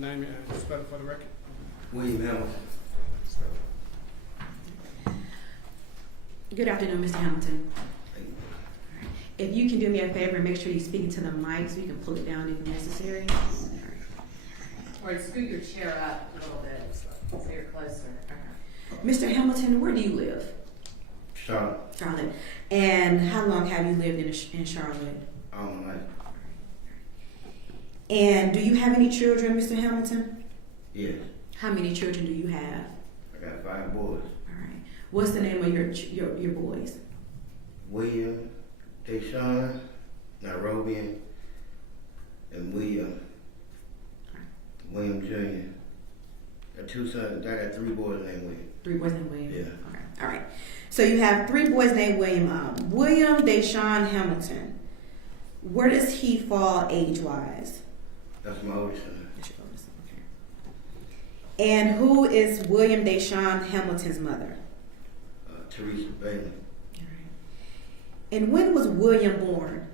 Name and spell it for the record. William Hamilton. Good afternoon, Mr. Hamilton. If you can do me a favor and make sure you speak into the mic so you can pull it down if necessary. Or scoot your chair up a little bit so you're closer. Mr. Hamilton, where do you live? Charlotte. Charlotte. And how long have you lived in Charlotte? All my life. And do you have any children, Mr. Hamilton? Yes. How many children do you have? I got 5 boys. All right. What's the name of your boys? William, Deshaun, Nairobi, and William Jr. Got 2 sons. I got 3 boys named William. 3 boys named William? Yeah. Okay. All right. So you have 3 boys named William. William Deshaun Hamilton. Where does he fall age-wise? That's my oldest son. Okay. And who is William Deshaun Hamilton's mother? Teresa Bailey. All right. And when was William born?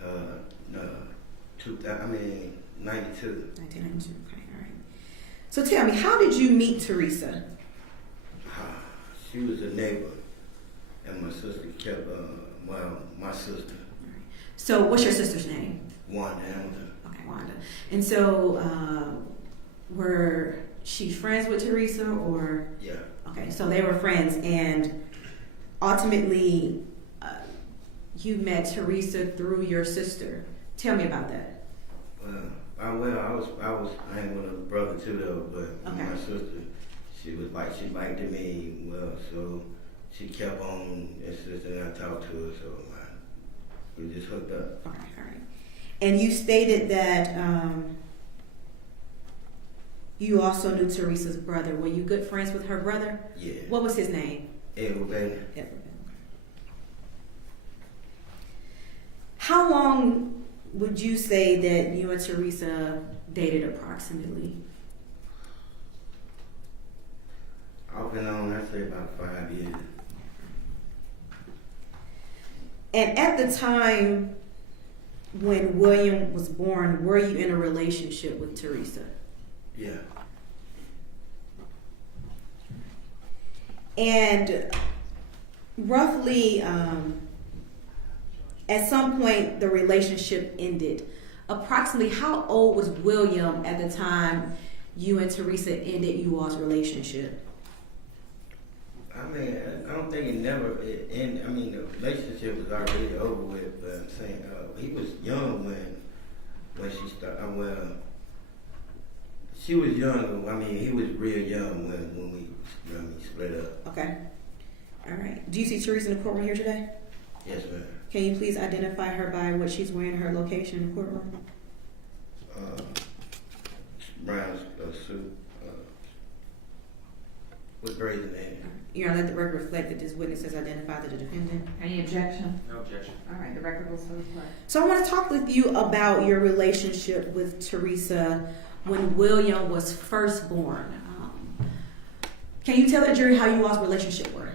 No, 92. 1992. Okay, all right. So tell me, how did you meet Teresa? She was a neighbor, and my sister kept, my sister. So what's your sister's name? Wanda Hamilton. Okay, Wanda. And so were she friends with Teresa or? Yeah. Okay, so they were friends, and ultimately you met Teresa through your sister. Tell me about that. I was hanging with a brother too though, but Okay. my sister, she liked me well, so she kept on insisting I talk to her, so we just hooked up. Okay, all right. And you stated that you also knew Teresa's brother. Were you good friends with her brother? Yeah. What was his name? Edward Bailey. Edward. How long would you say that you and Teresa dated approximately? Off and on, I'd say about 5 years. And at the time when William was born, were you in a relationship with Teresa? Yeah. And roughly, at some point, the relationship ended. Approximately how old was William at the time you and Teresa ended you all's relationship? I mean, I don't think it ended. I mean, the relationship was already over with, but I'm saying he was young when she started. Well, she was young. I mean, he was real young when we split up. Okay. All right. Do you see Teresa in the courtroom here today? Yes, ma'am. Can you please identify her by what she's wearing, her location in the courtroom? Brown suit with braids in the hair. You're going to let the record reflect that this witness has identified the defendant. Any objection? No objection. All right, the record will so reflect. So I want to talk with you about your relationship with Teresa when William was first born. Can you tell the jury how you all's relationship were?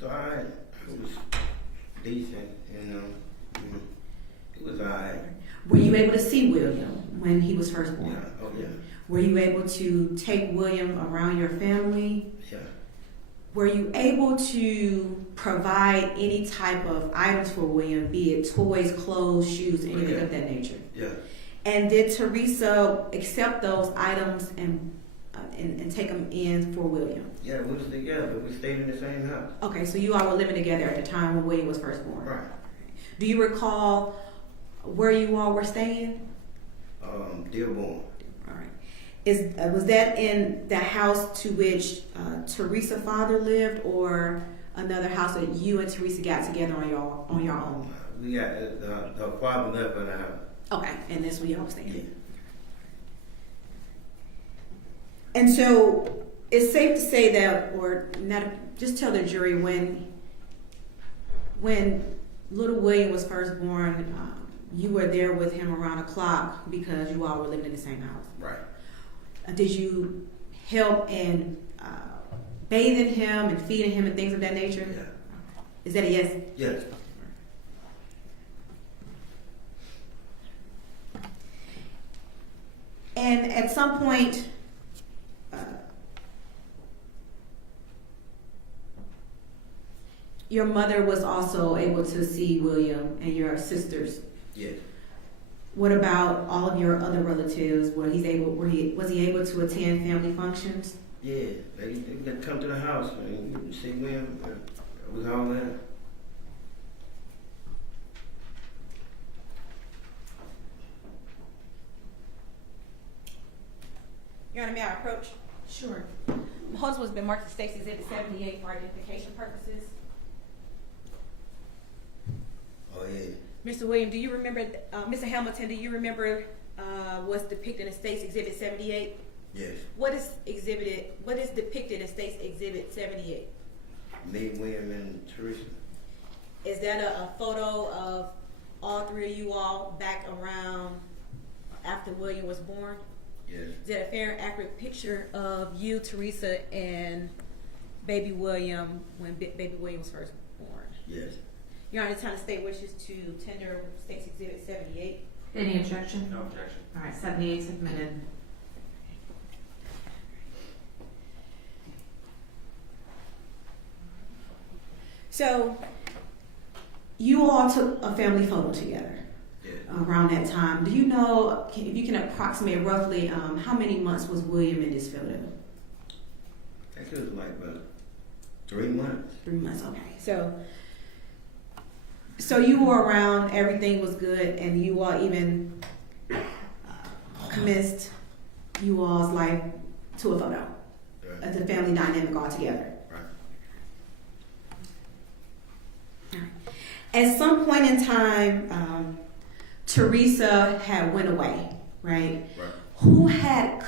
So it was decent, it was alright. Were you able to see William when he was first born? Yeah, oh yeah. Were you able to take William around your family? Yeah. Were you able to provide any type of items for William, be it toys, clothes, shoes, anything of that nature? Yeah. And did Teresa accept those items and take them in for William? Yeah, we was together. We stayed in the same house. Okay, so you all were living together at the time when William was first born. Right. Do you recall where you all were staying? Dearborn. All right. Was that in the house to which Teresa's father lived, or another house that you and Teresa got together on your own? We got her father left in the house. Okay, and that's where y'all staying. Yeah. And so it's safe to say that, or not, just tell the jury when little William was first born, you were there with him around the clock because you all were living in the same house. Right. Did you help in bathing him and feeding him and things of that nature? Yeah. Is that a yes? Yes. And at some point, your mother was also able to see William and your sisters. Yes. What about all of your other relatives? Was he able to attend family functions? Yeah, they come to the house and you see William. It was all that. Your Honor, may I approach? Sure. My husband's been marked as State's Exhibit 78 for identification purposes. Oh yeah. Mr. William, do you remember, Mr. Hamilton, do you remember what's depicted in State's Exhibit 78? Yes. What is depicted in State's Exhibit 78? Me, William, and Teresa. Is that a photo of all three of you all back around after William was born? Yes. Is that a fair and accurate picture of you, Teresa, and baby William when baby William was first born? Yes. Your Honor, the time the state wishes to tender State's Exhibit 78. Any objection? No objection. All right, 78 submitted. So, you all took a family photo together Yes. around that time. Do you know, if you can approximate roughly, how many months was William in this photo? I think it was like about 3 months. 3 months, okay. So you were around, everything was good, and you all even commenced you all's life to a photo Right. as a family dynamic all together. Right. At some point in time, Teresa had went away, right? Right. Who had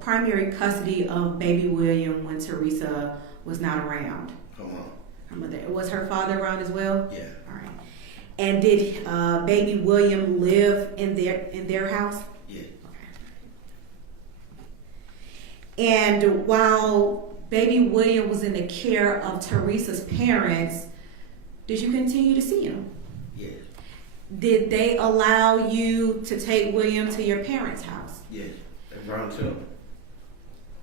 primary custody of baby William when Teresa was not around? Come on. Her mother. Was her father around as well? Yeah. All right. And did baby William live in their house? Yeah. Okay. And while baby William was in the care of Teresa's parents, did you continue to see him? Yes. Did they allow you to take William to your parents' house? Yes. That's around 2.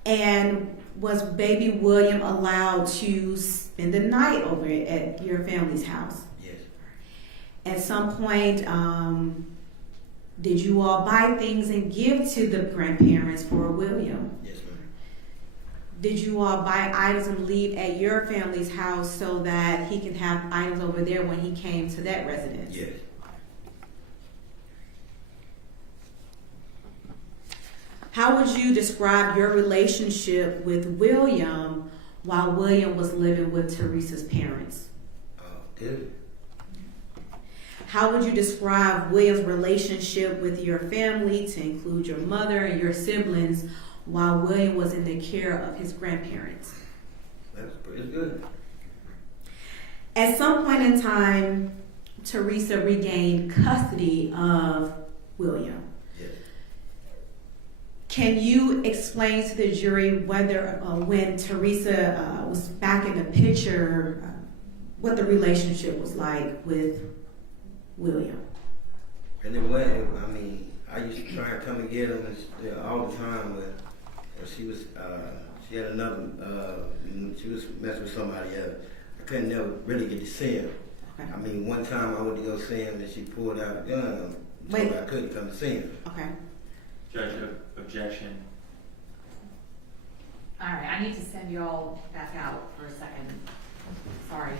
And was baby William allowed to spend the night over at your family's house? Yes. At some point, did you all buy things and give to the grandparents for William? Yes, ma'am. Did you all buy items and leave at your family's house so that he can have items over there when he came to that residence? Yes. How would you describe your relationship with William while William was living with Teresa's parents? Good. How would you describe William's relationship with your family, to include your mother and your siblings, while William was in the care of his grandparents? That's pretty good. At some point in time, Teresa regained custody of William. Yes. Can you explain to the jury whether, when Teresa was back in the picture, what the relationship was like with William? And it was, I mean, I used to try and come and get him all the time, but she had another, she was messing with somebody else. I couldn't never really get to see him. Okay. I mean, one time I went to go see him and she pulled out a gun and told me I couldn't come to see him. Okay. Judge, objection. All right, I need to send you all back out for a second. Sorry.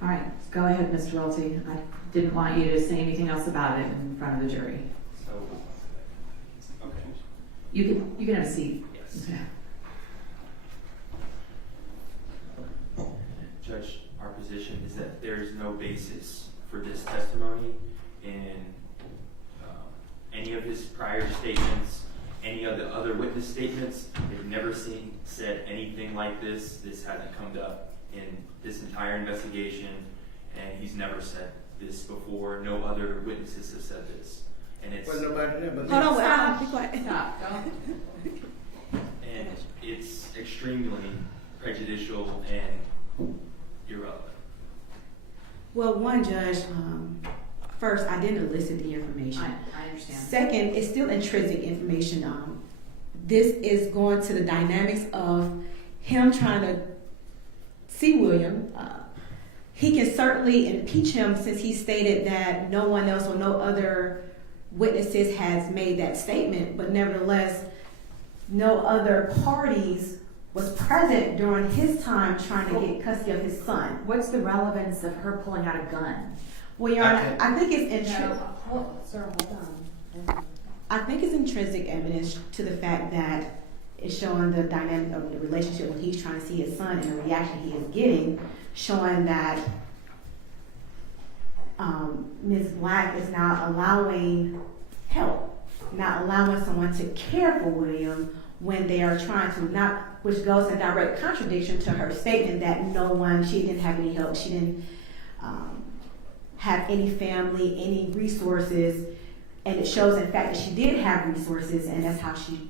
All right, go ahead, Mr. Welty. I didn't want you to say anything else about it in front of the jury. So, okay. You can have a seat. Yes. Okay. Judge, our position is that there is no basis for this testimony in any of his prior statements, any of the other witness statements. They've never said anything like this. This hasn't come up in this entire investigation, and he's never said this before. No other witnesses have said this. And it's Well, nobody never. Hold on, wait, be quiet. Stop, don't. and it's extremely prejudicial and irrelevant. Well, one, Judge, first, I didn't elicit the information. I understand. Second, it's still intrinsic information. This is going to the dynamics of him trying to see William. He can certainly impeach him since he stated that no one else or no other witnesses has made that statement, but nevertheless, no other parties was present during his time trying to get custody of his son. What's the relevance of her pulling out a gun? Well, Your Honor, I think it's intrinsic. Sir, hold on. I think it's intrinsic evidence to the fact that it's showing the dynamic of the relationship when he's trying to see his son and the reaction he is getting, showing that Ms. Black is now allowing help, not allowing someone to care for William when they are trying to not, which goes in direct contradiction to her statement that she didn't have any help, she didn't have any family, any resources, and it shows in fact that she did have resources, and that's how she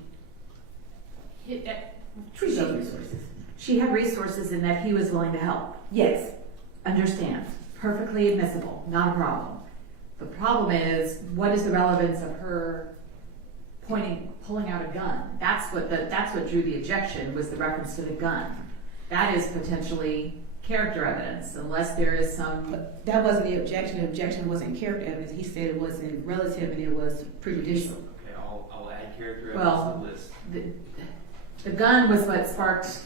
treats those resources. She had resources in that he was willing to help. Yes. Understand. Perfectly admissible. Not a problem. The problem is, what is the relevance of her pulling out a gun? That's what drew the objection, was the reference to the gun. That is potentially character evidence, unless there is some. But that wasn't the objection. The objection wasn't character evidence. He said it wasn't relative and it was prejudicial. Okay, I'll add character Well, evidence to the list. The gun was what sparked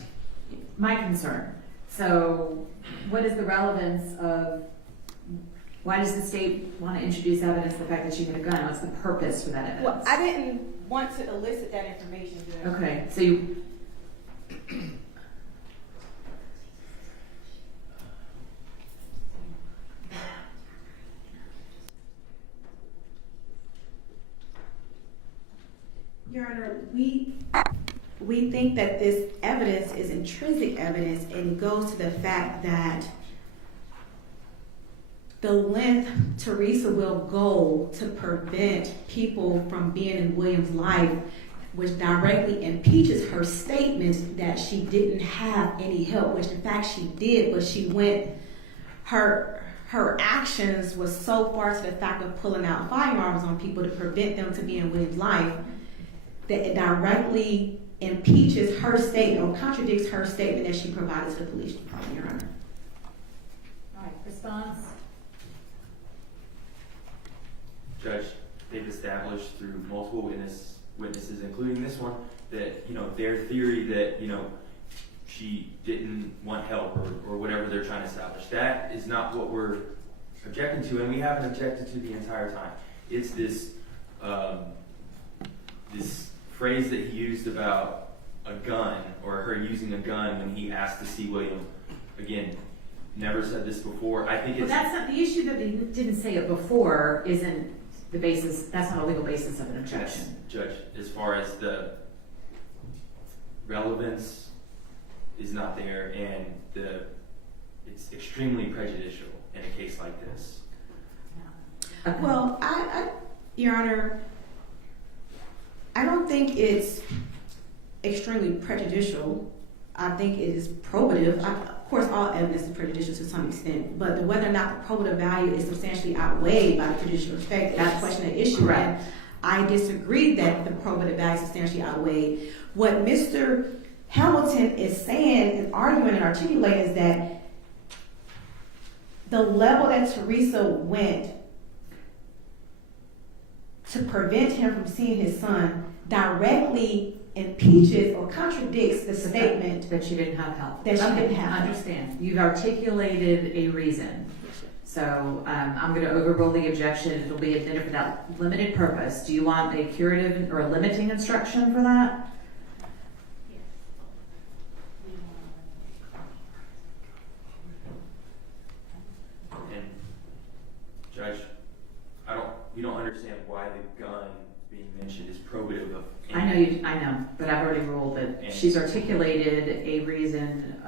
my concern. So, what is the relevance of? Why does the state want to introduce evidence of the fact that she had a gun? What's the purpose for that evidence? Well, I didn't want to elicit that information, Judge. Okay, so you. Your Honor, we think that this evidence is intrinsic evidence, and it goes to the fact that the length Teresa will go to prevent people from being in William's life, which directly impeaches her statement that she didn't have any help, which in fact she did, but she went, her actions was so far to the fact of pulling out firearms on people to prevent them to be in William's life, that it directly impeaches her statement or contradicts her statement that she provided to the police department, Your Honor. All right, response. Judge, they've established through multiple witnesses, including this one, that, their theory that, she didn't want help or whatever they're trying to establish. That is not what we're objecting to, and we haven't objected to the entire time. It's this, this phrase that he used about a gun, or her using a gun when he asked to see William. Again, never said this before. I think Well, that's not the issue, that they didn't say it before, isn't the basis, that's not a legal basis of an objection. Judge, as far as the relevance is not there, and it's extremely prejudicial in a case like this. Okay. Well, I Your Honor, I don't think it's extremely prejudicial. I think it is probative. Of course, all evidence is prejudicial to some extent, but whether or not the probative value is substantially outweighed by the prejudicial effect is a question of issue. Correct. And I disagree that the probative value is substantially outweighed. What Mr. Hamilton is saying and arguing and articulating is that the level that Teresa went to prevent him from seeing his son directly impeaches or contradicts the statement that she didn't have help. that she didn't have I help. understand. You've articulated a reason. So I'm going to overrule the objection. It'll be admitted for that limited purpose. Do you want a curative or a limiting instruction for that? And Judge, we don't understand why the gun being mentioned is probative of. I know, but I've already ruled that And- she's articulated a reason,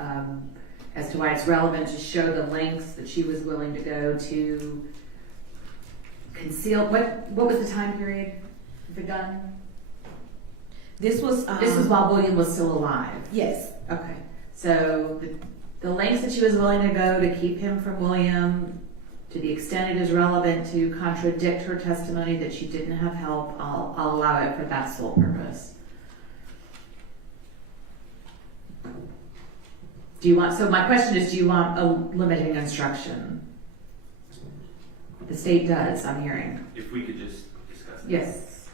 as to why it's relevant to show the lengths that she was willing to go to conceal, what was the time period, the gun? This was, This was while William was still alive. yes, Okay, so the lengths that she was willing to go to keep him from William, to the extent it is relevant to contradict her testimony that she didn't have help, I'll allow it for that sole purpose. So my question is, do you want a limiting instruction? The state does, I'm hearing. If we could just discuss it. Yes.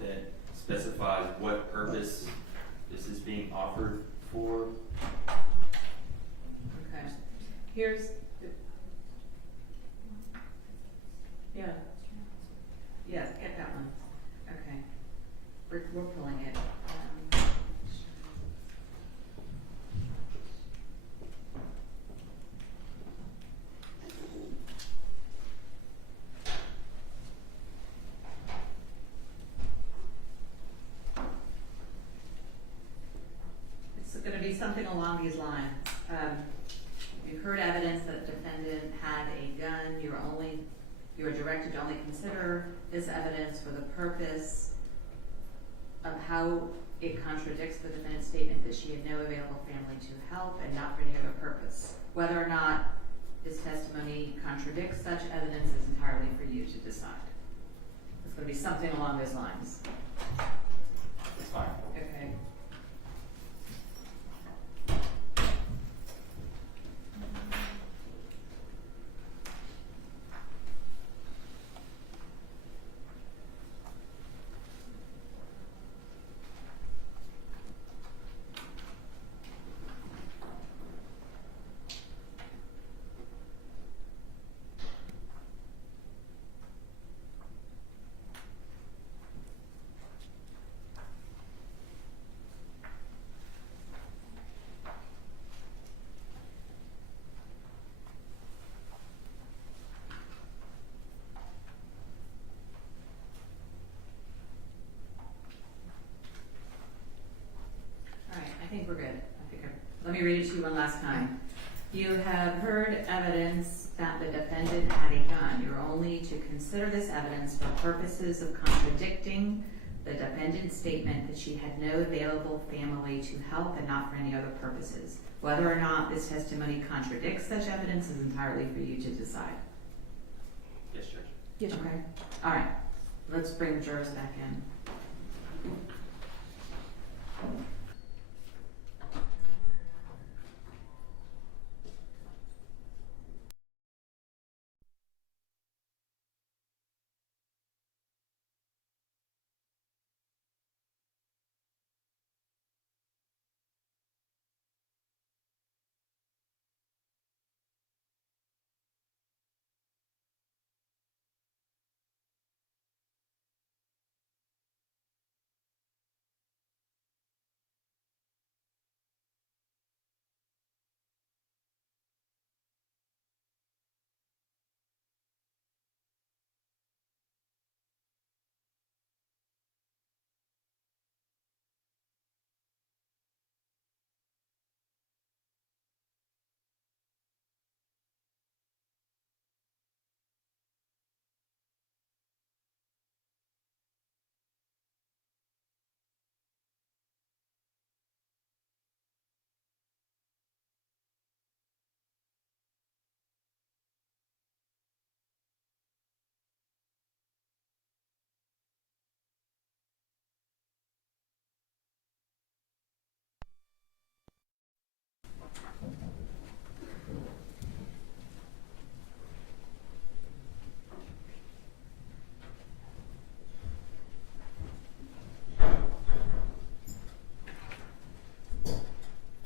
That specifies what purpose this is being offered for. Okay. Here's. Yeah. Yeah, get that one. Okay. We're pulling it. It's going to be something along these lines. You've heard evidence that the defendant had a gun. You are directed to only consider this evidence for the purpose of how it contradicts the defendant's statement that she had no available family to help and not for any other purpose. Whether or not this testimony contradicts such evidence is entirely for you to decide. It's going to be something along those lines. It's fine. Okay. I think we're good. Let me read it to you one last time. You have heard evidence that the defendant had a gun. You're only to consider this evidence for purposes of contradicting the defendant's statement that she had no available family to help and not for any other purposes. Whether or not this testimony contradicts such evidence is entirely for you to decide. Yes, Judge. yes, Okay. All right. Let's bring the jurors back in.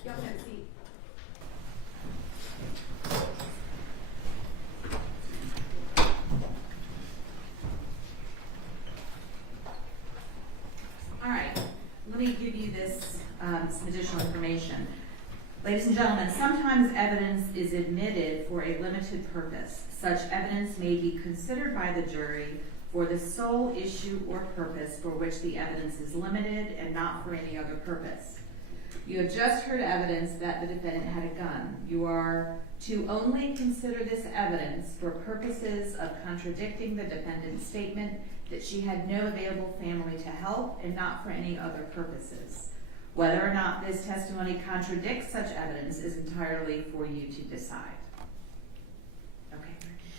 Y'all have a seat. All right, let me give you this, some additional information. Ladies and gentlemen, sometimes evidence is admitted for a limited purpose. Such evidence may be considered by the jury for the sole issue or purpose for which the evidence is limited and not for any other purpose. You have just heard evidence that the defendant had a gun. You are to only consider this evidence for purposes of contradicting the defendant's statement that she had no available family to help and not for any other purposes. Whether or not this testimony contradicts such evidence is entirely for you to decide. Okay,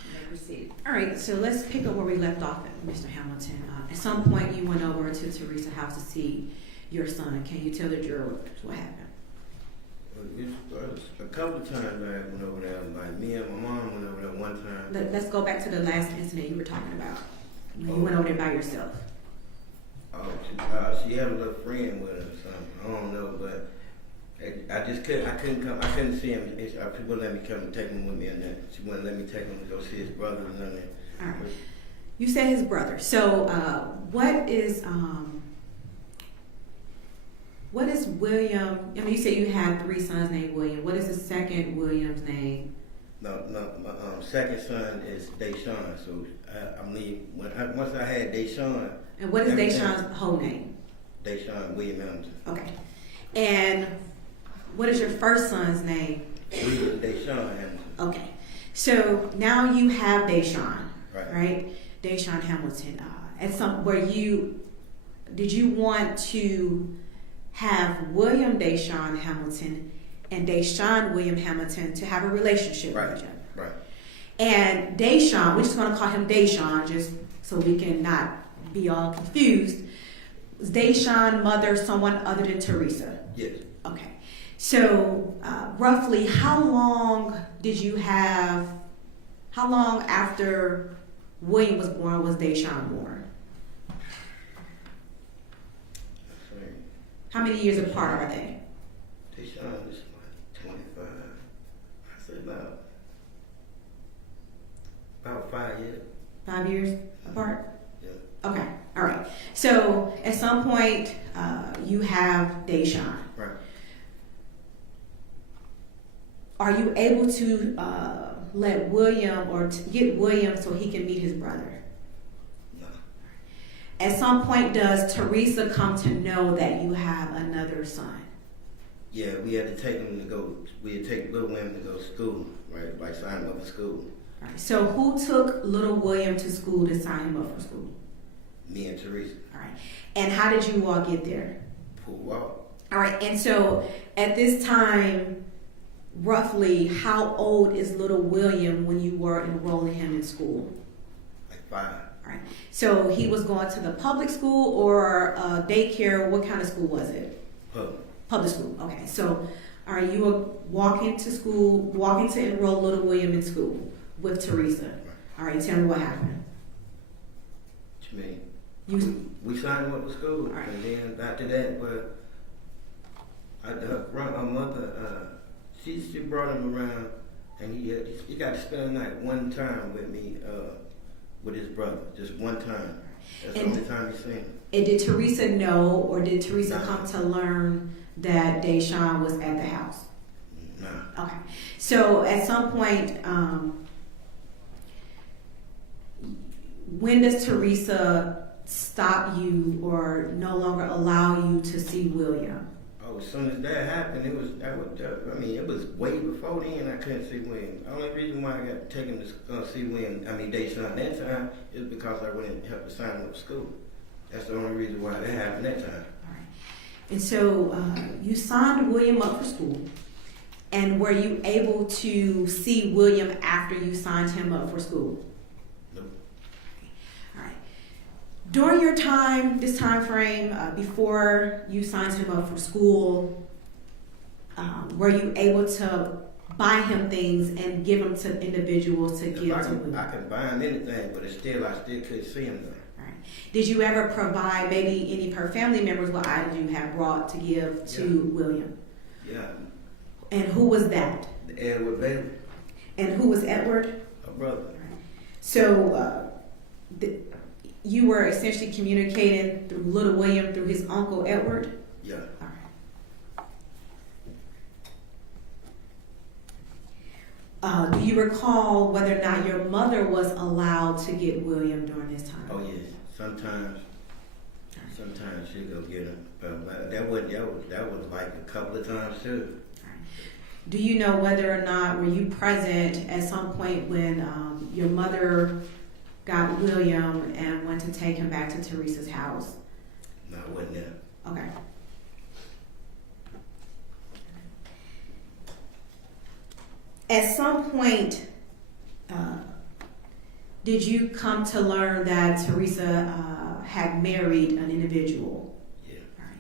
you may proceed. All right, so let's pick up where we left off at, Mr. Hamilton. At some point, you went over to Teresa's house to see your son. Can you tell the jurors what happened? A couple of times I went over there. Like me and my mom went over there one time. Let's go back to the last incident you were talking about. When you went over there by yourself. Oh, she had a little friend with her or something. I don't know, but I just couldn't. I couldn't come. I couldn't see him. She wouldn't let me come and take him with me, and then she wouldn't let me take him to go see his brother and nothing. All right. You said his brother. So, what is William? I mean, you said you had 3 sons named William. What is the second William's name? No. My second son is Deshaun. So I'm leaving. Once I had Deshaun. And what is Deshaun's whole name? Deshaun William Hamilton. Okay. And what is your first son's name? William Deshaun Hamilton. Okay. So now you have Deshaun, Right. right? Deshaun Hamilton. Did you want to have William Deshaun Hamilton and Deshaun William Hamilton to have a relationship with each other? Right. And Deshaun, we're just going to call him Deshaun just so we can not be all confused. Was Deshaun mother someone other than Teresa? Yes. Okay. So roughly how long after William was born was Deshaun born? How many years apart are they? Deshaun is like 25. I say about 5 years. 5 years apart? Yeah. Okay. All right. So at some point, you have Deshaun. Right. Are you able to let William or get William so he can meet his brother? No. At some point, does Teresa come to know that you have another son? Yeah, we had to take him to go. We had to take little William to go to school, right? Like sign him up for school. All right. So who took little William to school to sign him up for school? Me and Teresa. All right. And how did you all get there? Pool walk. All right. And so at this time, roughly how old is little William when you were enrolling him in school? Like 5. All right. So he was going to the public school or daycare? What kind of school was it? Public school. Okay. So, all right, you were walking to enroll little William in school with Teresa. All right. Tell me what happened. To me, we signed him up for school, Right. and then after that, but her mother, she brought him around, and he got to spend the night one time with me, with his brother, just one time. That's the only time he seen him. And did Teresa know, or did Teresa Nah. come to learn that Deshaun was at the house? Nah. Okay. So at some point, when does Teresa stop you or no longer allow you to see William? Oh, as soon as that happened, it was way before then I couldn't see William. The only reason why I got taken to see William, Deshaun that time, is because I went and helped to sign him up for school. That's the only reason why that happened that time. All right. And so you signed William up for school. And were you able to see William after you signed him up for school? Nope. All right. During your time, this time frame, before you signed him up for school, were you able to buy him things and give them to individuals to give to William? I can buy him anything, but I still couldn't see him though. Did you ever provide maybe any per family members what items you have brought to give to William? Yeah. And who was that? Edward baby, And who was Edward? a brother. So you were essentially communicating through little William through his uncle Edward? Yeah. All right. Do you recall whether or not your mother was allowed to get William during this time? Oh yes. Sometimes she'll go get him. But that was like a couple of times too. Do you know whether or not were you present at some point when your mother got William and went to take him back to Teresa's house? No, I wasn't there. Okay. At some point, did you come to learn that Teresa had married an individual? Yeah. All right.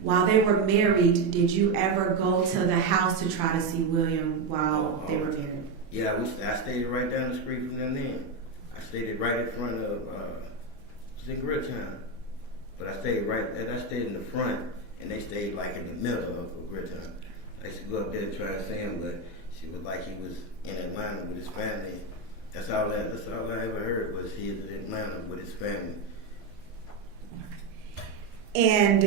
While they were married, did you ever go to the house to try to see William while they were married? Yeah, I stayed right down the street from them then. I stayed right in front of Gridtown. But I stayed in the front, and they stayed like in the middle of Gridtown. I used to go up there and try to see him, but she was like he was in Atlanta with his family. That's all I ever heard was he was in Atlanta with his family. And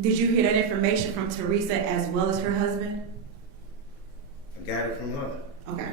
did you hear that information from Teresa as well as her husband? I got it from her. Okay.